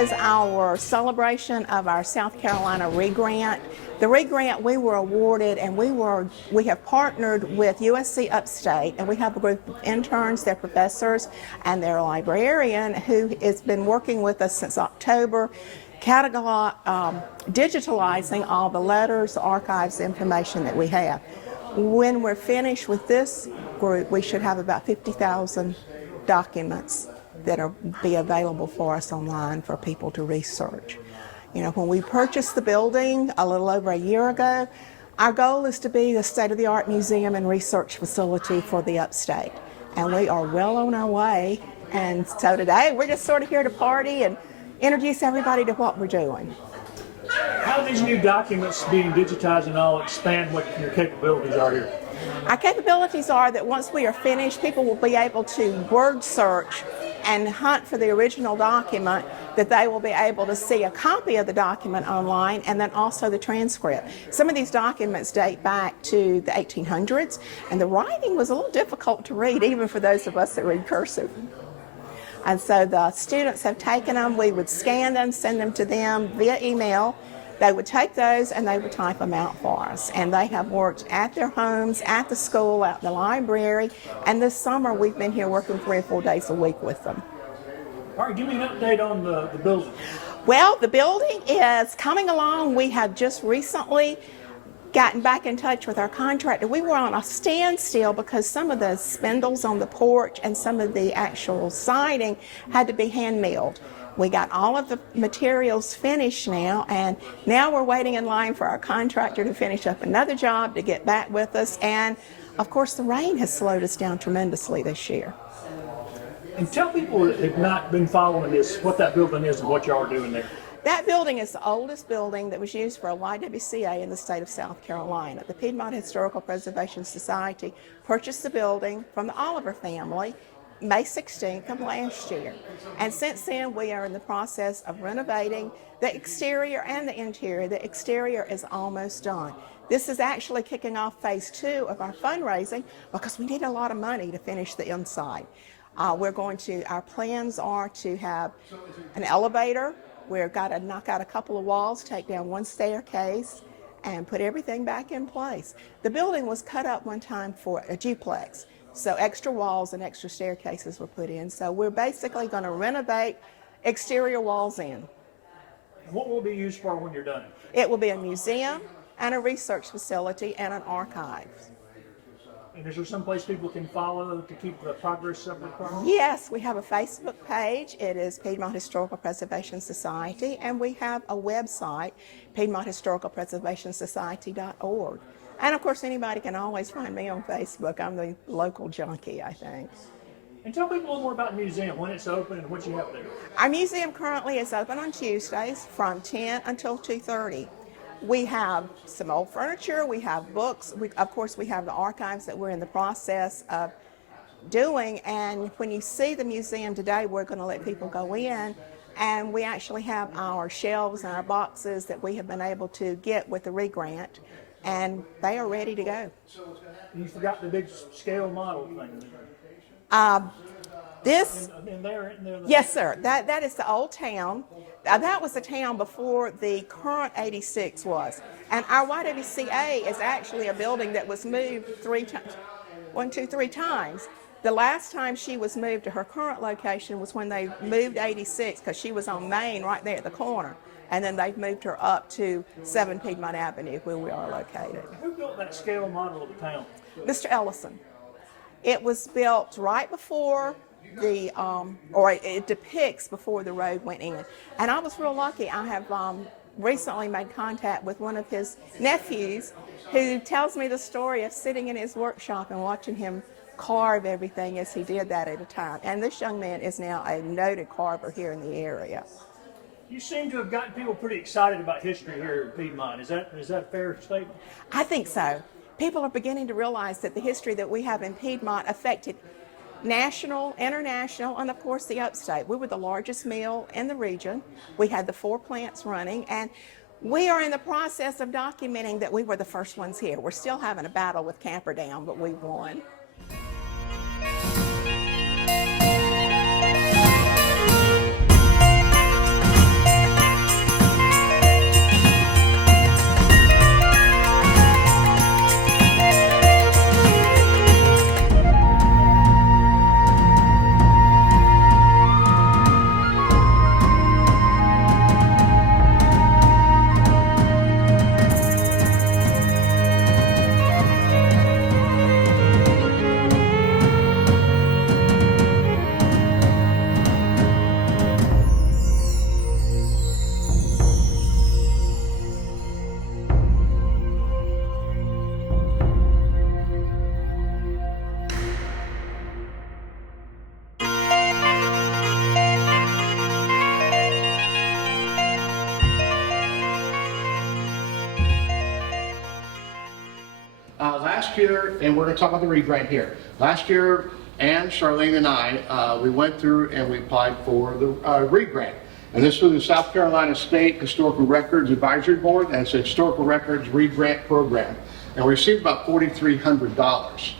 is our celebration of our South Carolina re-grant. The re-grant we were awarded, and we have partnered with USC Upstate, and we have a group of interns, their professors, and their librarian who has been working with us since October, digitalizing all the letters, archives, information that we have. When we're finished with this group, we should have about 50,000 documents that will be available for us online for people to research. You know, when we purchased the building a little over a year ago, our goal is to be the state-of-the-art museum and research facility for the upstate. And we are well on our way. And so today, we're just sort of here to party and introduce everybody to what we're doing. How are these new documents being digitized and all expand what your capabilities are here? Our capabilities are that once we are finished, people will be able to word search and hunt for the original document, that they will be able to see a copy of the document online and then also the transcript. Some of these documents date back to the 1800s, and the writing was a little difficult to read, even for those of us that read cursive. And so the students have taken them. We would scan them, send them to them via email. They would take those and they would type them out for us. And they have worked at their homes, at the school, at the library. And this summer we've been here working 3 or 4 days a week with them. All right, give me an update on the building. Well, the building is coming along. We have just recently gotten back in touch with our contractor. We were on a standstill because some of the spindles on the porch and some of the actual siding had to be hand milled. We got all of the materials finished now, and now we're waiting in line for our contractor to finish up another job to get back with us. And of course, the rain has slowed us down tremendously this year. And tell people that have not been following this, what that building is and what you are doing there. That building is the oldest building that was used for a YWCA in the state of South Carolina. The Piedmont Historical Preservation Society purchased the building from the Oliver family May 16th of last year. And since then, we are in the process of renovating the exterior and the interior. The exterior is almost done. This is actually kicking off phase 2 of our fundraising because we need a lot of money to finish the inside. Our plans are to have an elevator. We've got to knock out a couple of walls, take down one staircase, and put everything back in place. The building was cut up one time for a duplex, so extra walls and extra staircases were put in. So we're basically going to renovate exterior walls in. And what will it be used for when you're done? It will be a museum and a research facility and an archive. And is there some place people can follow to keep the progress of the program? Yes, we have a Facebook page. It is Piedmont Historical Preservation Society, and we have a website, piedmonthistoricalpreservationsociety.org. And of course, anybody can always find me on Facebook. I'm the local junkie, I think. And tell people a little more about the museum, when it's open and what you have there. Our museum currently is open on Tuesdays from 10 until 2:30. We have some old furniture, we have books, of course we have the archives that we're in the process of doing, and when you see the museum today, we're going to let people go in, and we actually have our shelves and our boxes that we have been able to get with the re-grant, and they are ready to go. You forgot the big scale model thing. Yes, sir. That is the old town. That was the town before the current 86 was. And our YWCA is actually a building that was moved 3 times. The last time she was moved to her current location was when they moved 86, because she was on Main right there at the corner. And then they've moved her up to 7 Piedmont Avenue, where we are located. Who built that scale model of the town? Mr. Ellison. It was built right before it depicts before the road went in. And I was real lucky. I have recently made contact with one of his nephews who tells me the story of sitting in his workshop and watching him carve everything as he did that at a time. And this young man is now a noted carver here in the area. You seem to have gotten people pretty excited about history here in Piedmont. Is that a fair statement? I think so. People are beginning to realize that the history that we have in Piedmont affected national, international, and of course the upstate. We were the largest mill in the region. We had the 4 plants running, and we are in the process of documenting that we were the first ones here. We're still having a battle with Camperdown, but we won. Last year, and we're going to talk about the regrant here. Last year, Ann, Charlene, and I, we went through and we applied for the regrant. And this was the South Carolina State Historical Records Advisory Board, and it's a Historical Records Regrant Program. And we received about $4,300.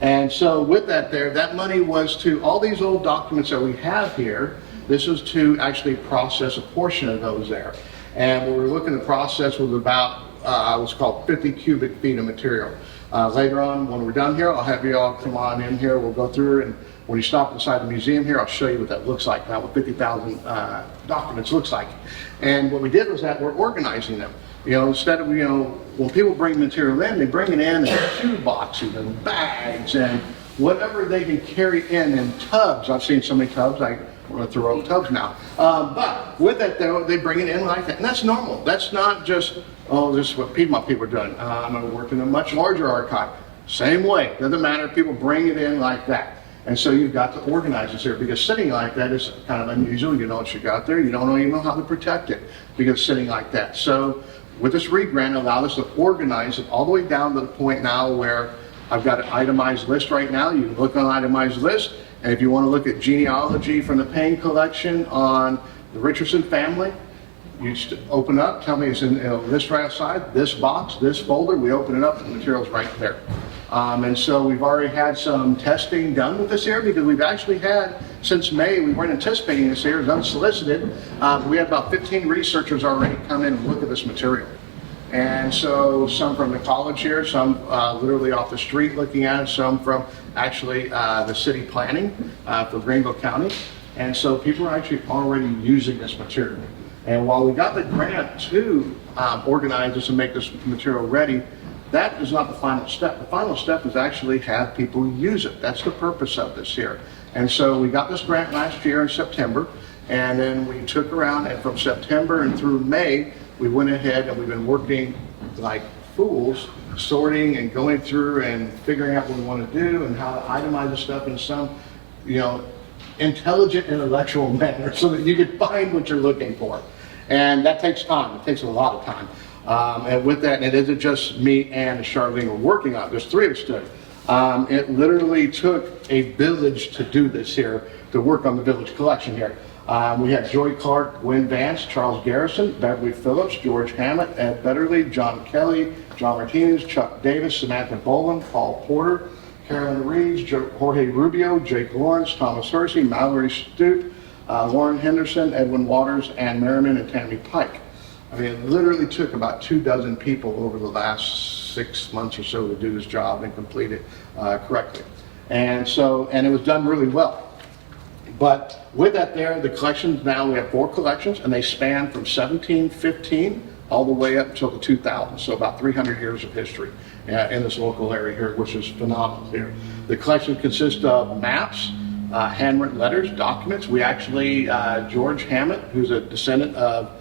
And so with that there, that money was to all these old documents that we have here. This was to actually process a portion of those there. And what we were looking to process was about, what's called 50 cubic feet of material. Later on, when we're done here, I'll have you all come on in here. We'll go through, and when you stop inside the museum here, I'll show you what that looks like now, what 50,000 documents looks like. And what we did was that we're organizing them. You know, instead of, you know, when people bring material in, they bring it in shoe boxes and bags and whatever they can carry in tubs. I've seen so many tubs, I want to throw out tubs now. But with that, they bring it in like that. And that's normal. That's not just, oh, this is what Piedmont people are doing. I'm working in a much larger archive. Same way. Doesn't matter. People bring it in like that. And so you've got to organize this here, because sitting like that is kind of unusual. You know what you got there. You don't even know how to protect it because sitting like that. So with this regrant, allowed us to organize it all the way down to the point now where I've got an itemized list right now. You can look on an itemized list, and if you want to look at genealogy from the Payne collection on the Richardson family, you just open up, tell me it's in a list right outside, this box, this folder, we open it up, the material's right there. And so we've already had some testing done with this here, because we've actually had, since May, we weren't anticipating this here, it was unsolicited. We had about 15 researchers already come in and look at this material. And so some from the college here, some literally off the street looking at it, some from actually the city planning for Greenville County. And so people are actually already using this material. And while we got the grant to organize this and make this material ready, that is not the final step. The final step is actually have people use it. That's the purpose of this here. And so we got this grant last year in September, and then we took around, and from September and through May, we went ahead and we've been working like fools, sorting and going through and figuring out what we want to do and how to itemize the stuff in some, you know, intelligent, intellectual manner so that you can find what you're looking for. And that takes time. It takes a lot of time. And with that, and it isn't just me and Charlene were working on it. There's three of us doing it. It literally took a village to do this here, to work on the village collection here. We had Joy Clark, Gwen Vance, Charles Garrison, Beverly Phillips, George Hammett, Ed Betterly, John Kelly, John Martinez, Chuck Davis, Samantha Boland, Paul Porter, Carolyn Reeves, Jorge Rubio, Jake Lawrence, Thomas Hersey, Mallory Stute, Lauren Henderson, Edwin Waters, Ann Merriman, and Tammy Pike. I mean, it literally took about 24 people over the last 6 months or so to do this job and complete it correctly. And so, and it was done really well. But with that there, the collections now, we have 4 collections, and they span from 1715 all the way up until the 2000s, so about 300 years of history in this local area here, which is phenomenal here. The collection consists of maps, handwritten letters, documents. We actually, George Hammett, who's a descendant of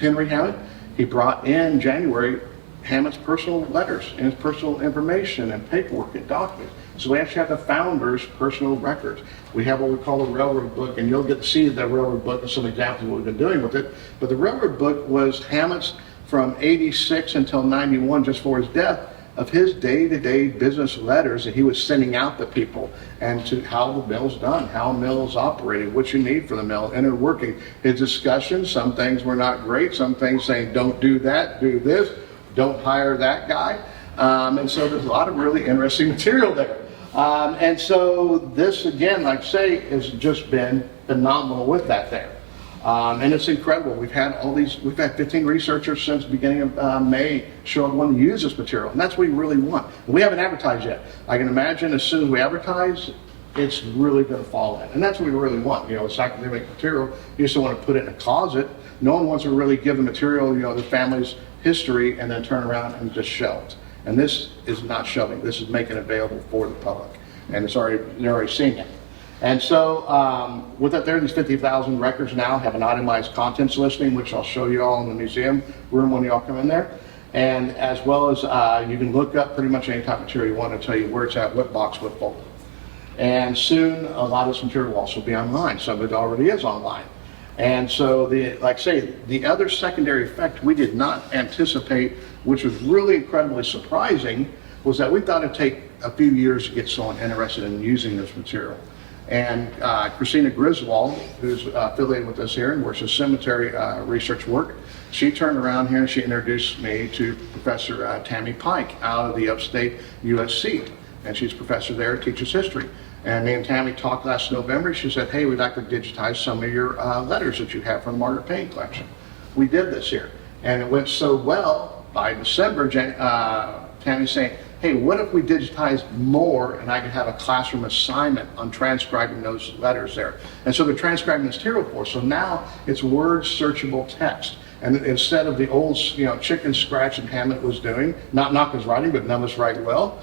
Henry Hammett, he brought in January Hammett's personal letters and his personal information and paperwork and documents. So we actually have the founder's personal records. We have what we call the railroad book, and you'll get to see the railroad book and some examples of what we've been doing with it. But the railroad book was Hammett's from 86 until 91, just for his death, of his day-to-day business letters that he was sending out to people, and to how the mill's done, how mill's operated, what you need for the mill, and they're working. His discussions, some things were not great, some things saying don't do that, do this, don't hire that guy. And so there's a lot of really interesting material there. And so this, again, like I say, has just been phenomenal with that there. And it's incredible. We've had 15 researchers since the beginning of May showing want to use this material. And that's what we really want. We haven't advertised yet. I can imagine as soon as we advertise, it's really going to fall in. And that's what we really want. You know, it's academic material. You just don't want to put it in a closet. No one wants to really give the material, you know, the family's history and then turn around and just show it. And this is not showing. This is making it available for the public. And they're already seeing it. And so with that there, these 50,000 records now have an itemized contents listing, which I'll show you all in the museum room when you all come in there. And as well as you can look up pretty much any type of material you want to tell you where it's at, what box, what folder. And soon, a lot of this material will also be online. Some of it already is online. And so, like I say, the other secondary effect we did not anticipate which was really incredibly surprising, was that we thought it'd take a few years to get someone interested in using this material. And Christina Griswold, who's affiliated with us here and works with cemetery research work, she turned around here and she introduced me to Professor Tammy Pike out of the upstate USC. And she's a professor there, teaches history. And me and Tammy talked last November. She said, hey, we'd like to digitize some of your letters that you have from the Margaret Payne collection. We did this here. And it went so well, by December, Tammy's saying, hey, what if we digitize more and I could have a classroom assignment on transcribing those letters there? And so they're transcribing material for us. So now it's word searchable text. And instead of the old, chicken scratch that Hammett was doing, not his writing, but none of us write well,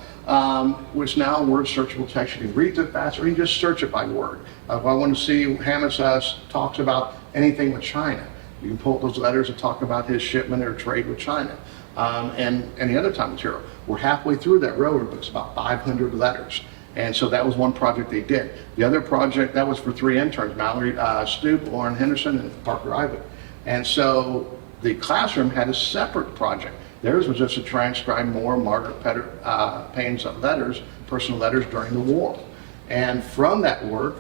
which now word searchable text. You can read it faster, or you can just search it by word. If I want to see Hammett's talks about anything with China, you can pull up those letters and talk about his shipment or trade with China. And any other time material. We're halfway through that railroad book. It's about 500 letters. And so that was one project they did. The other project, that was for 3 interns, Mallory Stoop, Lauren Henderson, and Parker Ivan. And so the classroom had a separate project. Theirs was just to transcribe more Margaret Payne's letters, personal letters during the war. And from that work,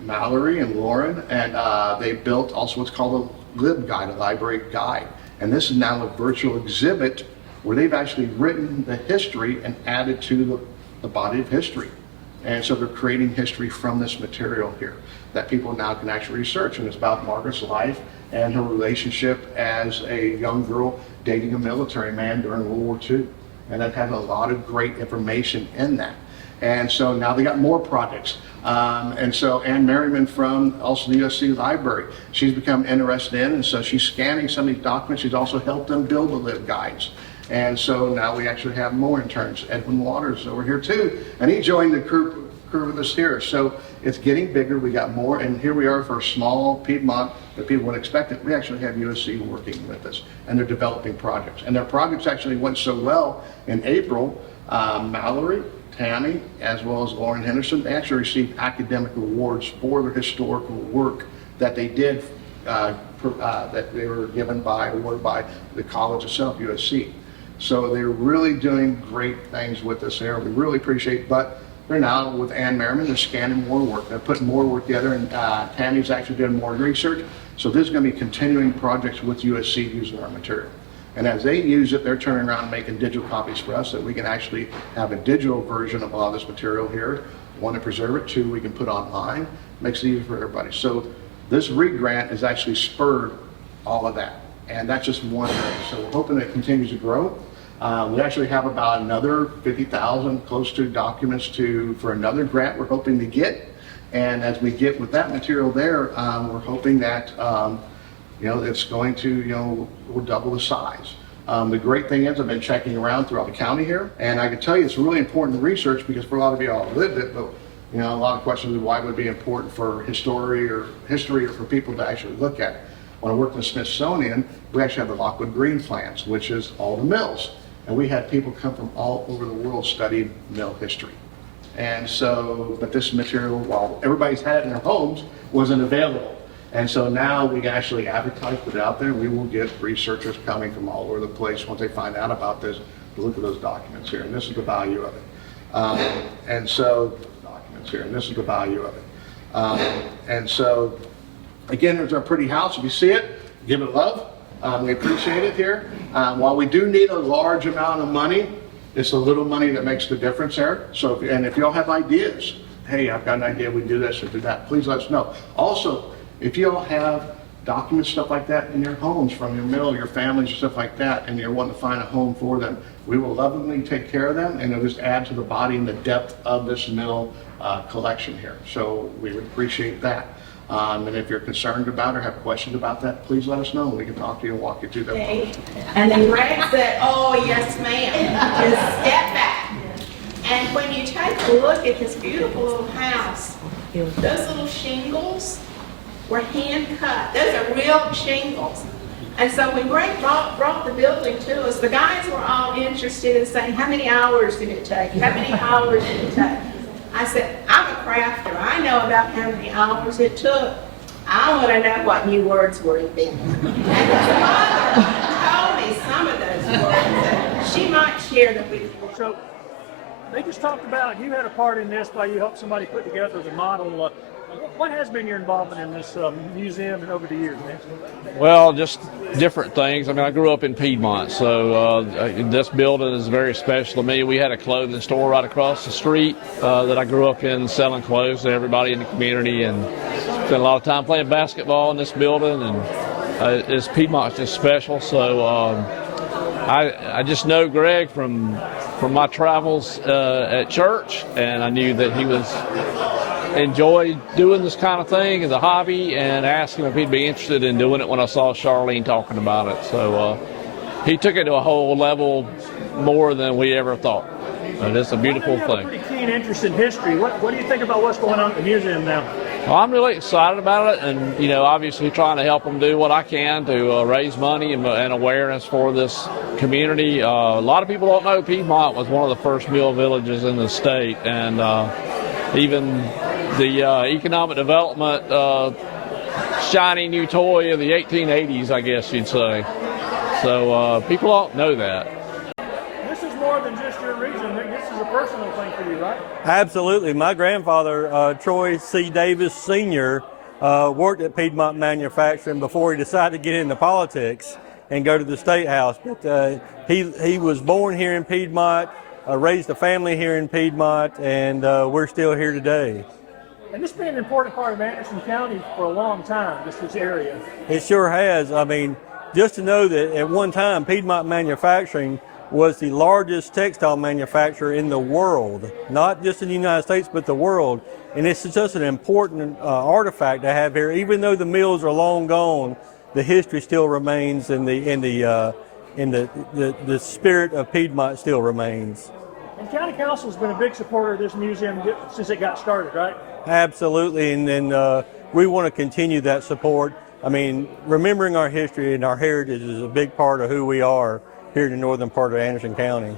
Mallory and Lauren, and they built also what's called a LibGuide, a library guide. And this is now a virtual exhibit where they've actually written the history and added to the body of history. And so they're creating history from this material here that people now can actually research. And it's about Margaret's life and her relationship as a young girl dating a military man during World War II. And that has a lot of great information in that. And so now they got more projects. And so Ann Merriman from also the USC Library, she's become interested in, and so she's scanning some of these documents. She's also helped them build the LibGuides. And so now we actually have more interns. Edwin Waters over here too, and he joined the crew with us here. So it's getting bigger. We got more, and here we are for a small Piedmont that people wouldn't expect it. We actually have USC working with us, and they're developing projects. And their projects actually went so well in April. Mallory, Tammy, as well as Lauren Henderson, they actually received academic awards for their historical work that they did, that they were awarded by the college itself, USC. So they're really doing great things with us there. We really appreciate, but they're now with Ann Merriman, they're scanning more work. They're putting more work together, and Tammy's actually doing more research. So there's going to be continuing projects with USC using our material. And as they use it, they're turning around and making digital copies for us, so we can actually have a digital version of all this material here. One, to preserve it. 2, we can put online. Makes it easy for everybody. So this READ grant has actually spurred all of that. And that's just one area. So we're hoping it continues to grow. We actually have about another 50,000 close to documents for another grant we're hoping to get. And as we get with that material there, we're hoping that it's going to, will double the size. The great thing is I've been checking around throughout the county here, and I can tell you it's really important research, because for a lot of you all lived it, but a lot of questions of why it would be important for history or for people to actually look at it. When I worked in the Smithsonian, we actually have the Lockwood Green plans, which is all the mills. And we had people come from all over the world studying mill history. And so, but this material, while everybody's had it in their homes, wasn't available. And so now we can actually advertise, put it out there. We will get researchers coming from all over the place once they find out about this to look at those documents here. And this is the value of it. And so, documents here, and this is the value of it. And so, again, there's our pretty house. If you see it, give it love. We appreciate it here. While we do need a large amount of money, it's the little money that makes the difference there. So, if y'all have ideas, hey, I've got an idea, we do this or do that, please let us know. Also, if y'all have documents, stuff like that in your homes from your mill, your families, stuff like that, and you're wanting to find a home for them, we will lovingly take care of them, and it'll just add to the body and the depth of this mill collection here. So we would appreciate that. And if you're concerned about or have questions about that, please let us know. We can talk to you and walk you through that. Okay. And then Greg said, oh, yes, ma'am. Just step back. And when you take a look at this beautiful little house, those little shingles were hand cut. Those are real shingles. And so when Greg brought the building to us, the guys were all interested in saying, how many hours did it take? How many hours did it take? I said, I'm a crafter. I know about how many hours it took. I want to know what new words were invented. And his mother told me some of those words. She might share that with you. So they just talked about you had a part in this by you helped somebody put together the model. What has been your involvement in this museum and over the years, man? Well, just different things. I mean, I grew up in Piedmont, so this building is very special to me. We had a clothing store right across the street that I grew up in, selling clothes to everybody in the community, and spent a lot of time playing basketball in this building. And Piedmont's just special. So I just know Greg from my travels at church, and I knew that he enjoyed doing this kind of thing as a hobby, and asked him if he'd be interested in doing it when I saw Charlene talking about it. So he took it to a whole level more than we ever thought. It's a beautiful You have a thing. pretty keen interest in history. What do you think about what's going on at the museum now? Well, I'm really excited about it, and obviously trying to help them do what I can to raise money and awareness for this community. A lot of people don't know Piedmont was one of the first mill villages in the state, and even the economic development shiny new toy of the 1880s, I guess you'd say. So people don't know that. This is more than just your region. This is a personal thing for you, right? Absolutely. My grandfather, Troy C. Davis Sr., worked at Piedmont Manufacturing before he decided to get into politics and go to the State House. But he was born here in Piedmont, raised a family here in Piedmont, and we're still here today. And this has been an important part of Anderson County for a long time, this area. It sure has. I mean, just to know that at one time Piedmont Manufacturing was the largest textile manufacturer in the world, not just in the United States, but the world. And it's just an important artifact to have here. Even though the mills are long gone, the history still remains, and the spirit of Piedmont still remains. And County Council's been a big supporter of this museum since it got started, right? Absolutely, and we want to continue that support. I mean, remembering our history and our heritage is a big part of who we are here in the northern part of Anderson County.